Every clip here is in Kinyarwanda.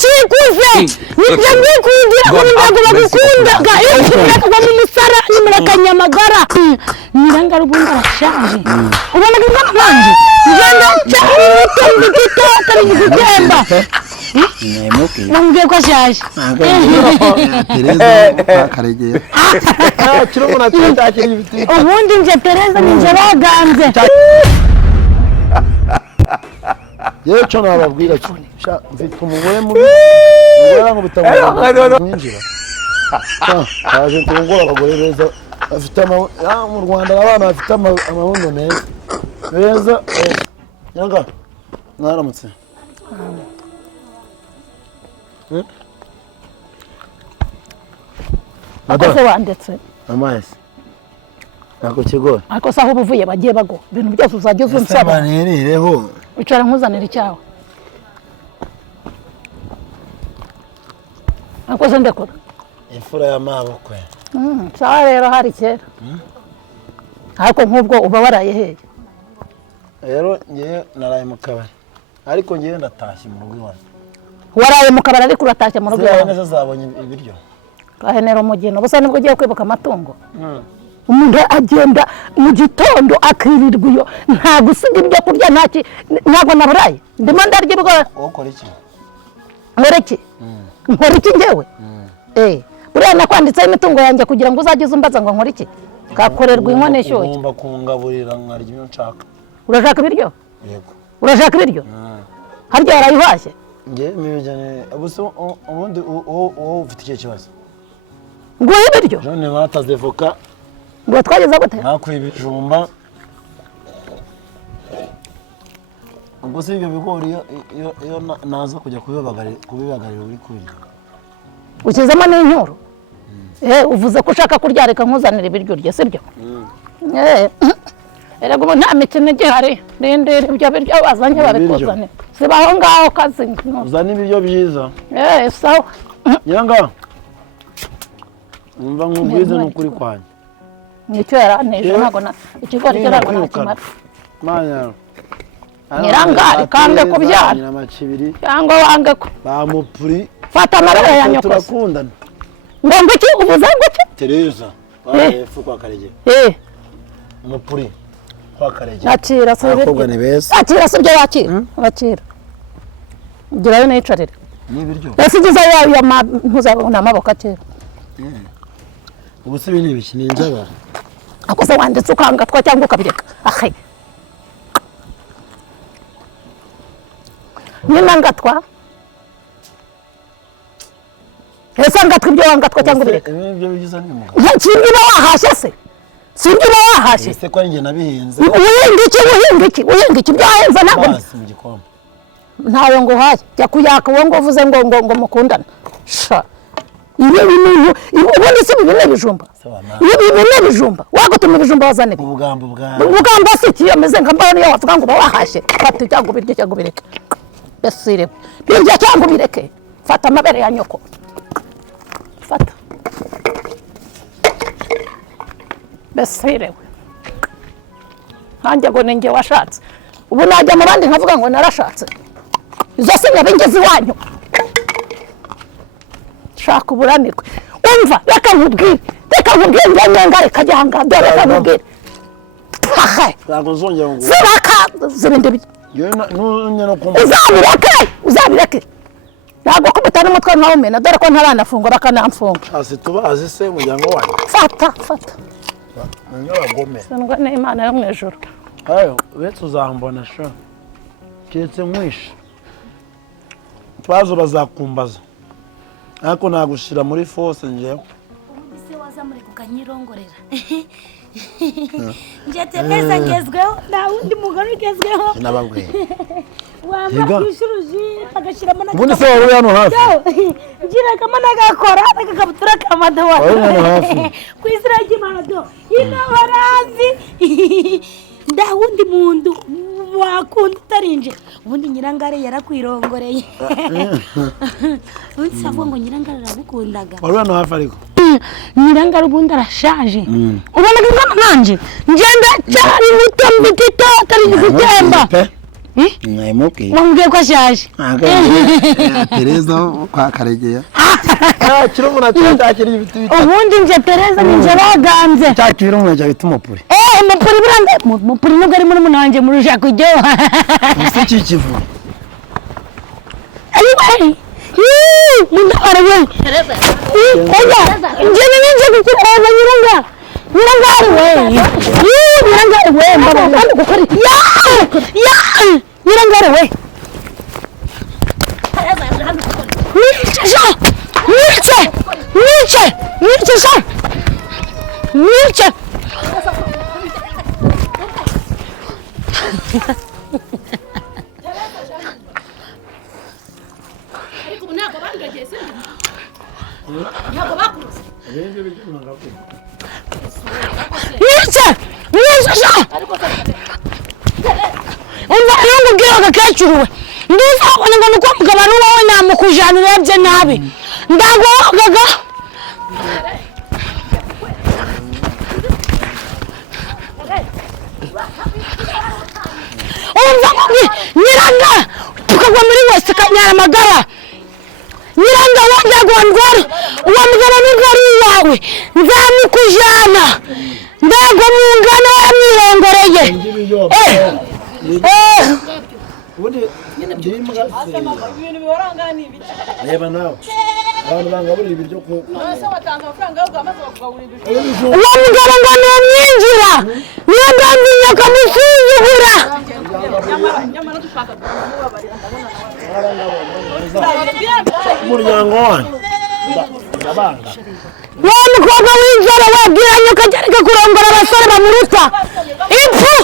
chikuze nijye kundira ko ndago bagukunda ga mu musara nimureka nyamagara Nyirangara ubundi arashaje ubona ko nanje ngenda cyane muto kari gutemba Nambwiye ko ashaje Tereza karegeye kiro muna cyakiri ibiti ubundi nje Tereza ninje baganze Yewe cyo nababwira cyo mfite umugore mubi ngora ngo bitamwinjira mwinjira Kaje tungora abagore beza afite mu Rwanda abana bafite amahundo meza beza Nyanga naramutse Akoze wandetse Amazi Nako kigo Ariko saho buvuye bagiye bago ibintu byose uzageze unsaba Sabanereho Icara nkuzanira icyawe Akoze ndekora Imfura y'amaboko Sawa rero hari kera Ariko nk'ubwo uba waraye hehe Rero ngiye naraye mu kabari ariko ngiye ndatashye mu rugo iwawe Waraye mu kabari ariko uratashye mu rugo iwawe neza zabonye ibiryo Kahenera umugeno busa nibwo ugiye kwibuka amatungo umuntu agenda mu gitondo akirirwa iyo nta gusiga ibyo kurya ntago naburaye ndimo ndarya ibwo ukora iki nkora iki ngewe buriya nakwanditseho imitungo yanjye kugira ngo uzagize umbaza ngo nkora iki kakorerwa inkono ishyushye ngomba kungaburira nkarya ibyo nshaka urashaka ibiryo yego urashaka ibiryo harya warayihashye nge mibijyane ubundi wowe ufite icyo kibazo nguhe ibiryo jone bataze voka ngo twageze gute nakwiye ibijumba ubwo se ibyo bigori iyo naza kujya kubibagarira uri kurya ukizemo n'inyuro uvuze ko ushaka kurya reka nkuzanira ibiryo urye sibyo erega ubu nta mikino igihari rindira ibyo biryo bazanye babikuzanira sibaho ngaho kazi uzana ibiryo byiza sawa Nyanga umva nkubwize n'ukuri kwanjye nicyo yaraneje ntago ikigori cyo ntago nakimara manya Nyirangara kange kubyara cyangwa wange ko bamupuri fata amabere ya nyoko turakundana ngo ngiki uvuze ngiki Tereza barefu kwa karege mupuri kwa karege nakira se akobwa ni beza nakira se byo yakira bakira girayo nicarire ni biryo yasigize yayo mpuzabona amaboko akira ubu se bini biki ninjaba akoze wanditse ukangatwa cyangwa ukabireka ahe Nina ngatwa Ese ngatwa ibyo wangatwa cyangwa bireka ibyo bigize ni muga Ntakindi wahashye se Sindi wahashye ese ko nge nabihinze uhinga iki byahenze ntabwo mu gikombe ntayo ngo haye jya kuyaka uwo ngo uvuze ngo mukundana sha ibi bintu ubundi se bibine bijumba ibi bibine bijumba wagutuma ibijumba wazane ubugamba se kiyemeze ngambana yo wavuga ngo wahashye fata cyangwa birye cyangwa bireke besire birye cyangwa bireke fata amabere ya nyoko fata besire hanjye ngo ninge washatse ubu najya mu bandi nkavuga ngo narashatse izo singa bingeze iwanyu shaka uburanirwe umva reka nkubwire Nyangara reka jyanga dore reka nkubwire ntabwo nzongera ngo ziraka zirinde uzabireke ntabwo kubita n'umutwe ntawumena dore ko ntaranafungwa bakanamfunga hasi tubazi se umuryango wanyu fata n'abagome sandwa n'Imana yo mu ijuru ayo betse uzambona sha kiretse nkwisha twazo bazakumbaza ariko nagushira muri force njewe ese waza muri kukanyirongorera nje Tereza ngezweho na undi mugore ugezweho nababwiye wamba kwishuruji agashiramo na ubundi se wari hano hafi ngira kama nagakora nagakabutura kamadowa kwizira ry'Imana do ino barazi ndawundi mundu wakunda utarinje ubundi Nyirangare yarakwirongoreye ubundi savuga ngo Nyirangare aragukundaga wari hano hafi ariko Nyirangare ubundi arashaje ubona ko nanje ngenda cyari muto mbitito atari gutemba mwemubwiye wambwiye ko ashaje Tereza kwa Karegeya kiro umuntu cyakira ibiti ubundi nje Tereza ninje baganze cyakira umuntu cyabita umupuri umupuri burande umupuri nubwo ari muri munanje murusha kujyoha ese kikivu ayi mundabara we Tereza nje ninje kukureba nyiranga ari we nyiranga ari we mbaba kandi gukora nyiranga ari we Niche! Kecuru ndizabona ngo nuko mugabano wawe namukujanira bye nabi ndagogaga nyiranga tukagwa muri wese kanyara magara nyiranga wajya gwandwara uwa mugabo n'ingari yawe nzamukujana ndago mungana wamwirongoreye ubundi ndimo ibintu bibarangana ibiki reba nawe abantu bangabura ibiryo ko nase watanze amafaranga yo bwamaze bakugabura ibiryo uwo mugabo ngo numwinjira niyo ndambinya kamusuzugura nyamara dushaka kumubabarira ndabona umuryango wanyu ndabanga wa mukobwa w'inzara wabwiranye ukagereka kurongora abasore bamuruta impfu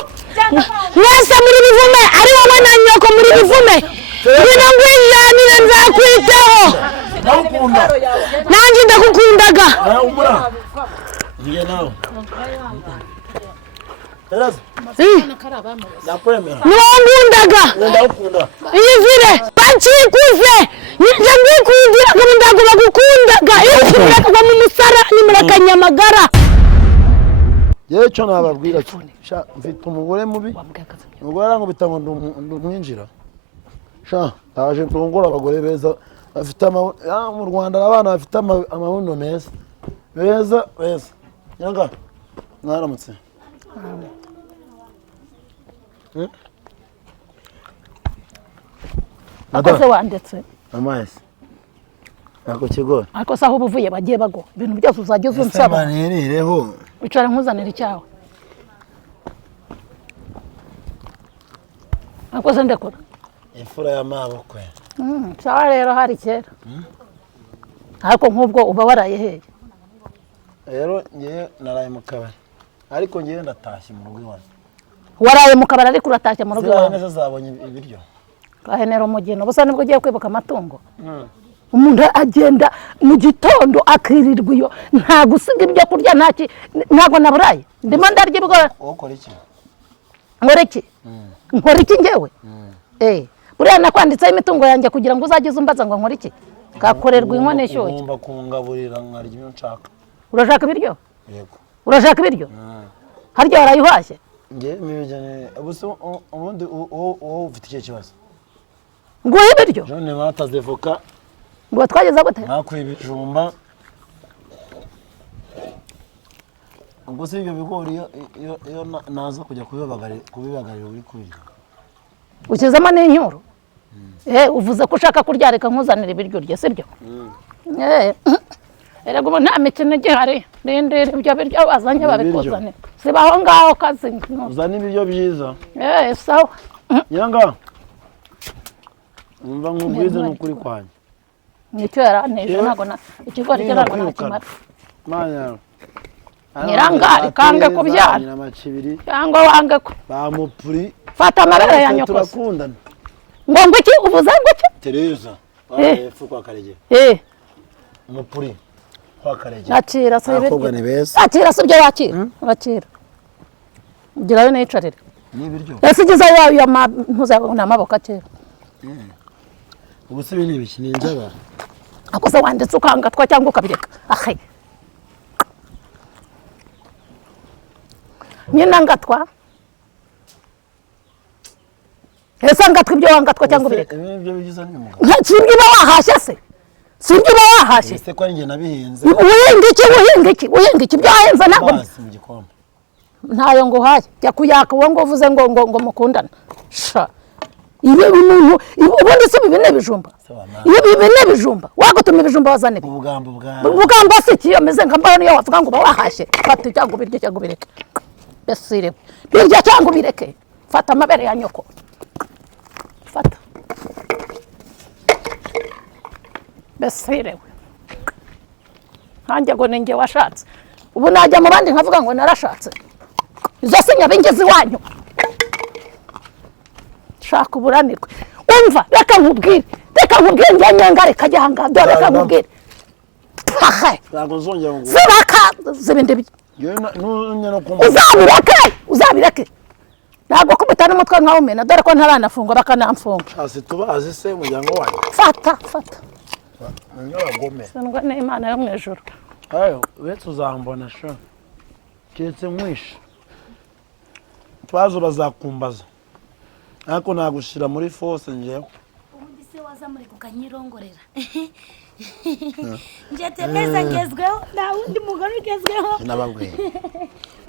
mwese muri bivume ari wowe na nyoko muri bivume ngwino ngwijyanire nzakwiteho nanjye ndakukundaga niwangundaga iyizire bakikuze nje ngikundira ko ndago bagukundaga iyo mu musarani murakanyamagara yeco nababwira sha mfite umugore mubi umugore arango bitamo ndumwinjira sha aje ndongora abagore beza bafite mu Rwanda abana bafite amabuno meza nyanga mwaramutse akoze wandetse amazi ako kigora ariko saho ubuvuye bagiye bago ibintu byose uzageze unsaba banireho bicara nkuzanira icyawe akoze ndekora imfura y'amaboko sawa rero hari kera ariko nk'ubwo uba waraye hehe rero ngiye naraye mu kabari ariko ngiye ndatashye mu rugo iwanjye waraye mu kabari ariko uratashye mu rugo iwawe neza zabonye ibiryo kahenera umugeno busa nibwo ugiye kwibuka amatungo umuntu agenda mu gitondo akirirwa iyo nta gusiga ibyo kurya ntago naburaye ndimo ndarya ibigori ukora iki nkora iki ngewe buriya nakwanditseho imitungo yanjye kugira ngo uzajye umbaza ngo nkora iki gakorerwa inkono ishyushye ngomba kungaburira nkarya ibyo nshaka urashaka ibiryo yego urashaka ibiryo harya warayihashye nge mibijyane ubundi wowe ufite icyo kibazo nguhe ibiryo jone bataze voka ngo twageze gute nakwiye ibijumba ubwo se ibyo bigori iyo naza kujya kubibagarira uri kubirya ukizemo n'inyuro uvuze ko ushaka kurya reka nkuzanira ibiryo urya sibyo erega ubu nta mikino igihari rindira ibyo biryo bazanye babikuzanira sibaho ngaho kazi uzana ibiryo byiza sawa nyanga umva nkubwize n'ukuri kwanjye nicyo yaranteje ntabwo ikigori cyo ntabwo nakimara nyirangari kange kubyara cyangwa wange ko bamupuri fata amabere ya nyoko turakundana ngo iki uvuze ngo iki Tereza epfu kwa Karegeya umupuri kwa Karegeya akira se abakobwa ni beza akira se ibyo wakira urakira ugirayo nicarire n'ibiryo ese igeze yayo mpuzabona amaboko akira ubu se bini biki ninjaba akoze wanditse ukangatwa cyangwa ukabireka ahe nyina ngatwa ese ngatwe ibyo wangatwa cyangwa ubireka ibyo bigize n'umugabo nta kintu uba wahashye se sinjye uba wahashye ese ko njye nabihinze uhinga iki ibyo wahinze ntabwo mu gikombe ntayo ngo uhaye jya kuyaka uwo ngo uvuze ngo mukundana sha ibi bintu ubundi se ibi n'ibijumba ibi n'ibijumba wagutuma ibijumba wazane ubugambo si iki ameze nka mbona niyo wavuga ngo uba wahashye fata cyangwa ubirye cyangwa ubireke besirewe birya cyangwa ubireke fata amabere ya nyoko fata besirewe nkanjye ngo ninjye washatse ubu najya mu bandi nkavuga ngo narashatse izo si nyabingizi wanyu shaka uburanirwe umva reka nkubwire njya nyanga reka jya hanga dore reka nkubwire hahe ntabwo nzongera ngo zibaka zibindi uzabireke ntabwo kubita n'umutwe nkawe umena dore ko ntaranafungwa bakanamfunga hasi tubazi se umuryango wanyu fata n'abagome sandwa n'Imana yo mu ijuru ayo wese uzambona sha keretse mwishe twazo bazakumbaza ariko nagushira muri force njewe ubundi se waza muri kukanyirongorera njete neza ngezweho nta wundi mugore ugezweho nababwiye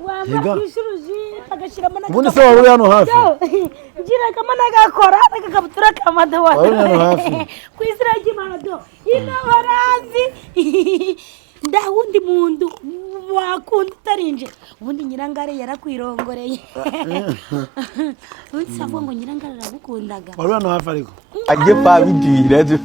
wamba kwishuruji agashiramo na ubundi se wari hano hafi ngira kama nagakora nagakabutura kamado wari hano hafi kwizira ry'Imana do ino horazi nda wundi mundu wakunda utarinje ubundi nyirangare yarakwirongoreye undi savuga ngo nyirangare aragukundaga wari hano hafi ariko ajye pa bidira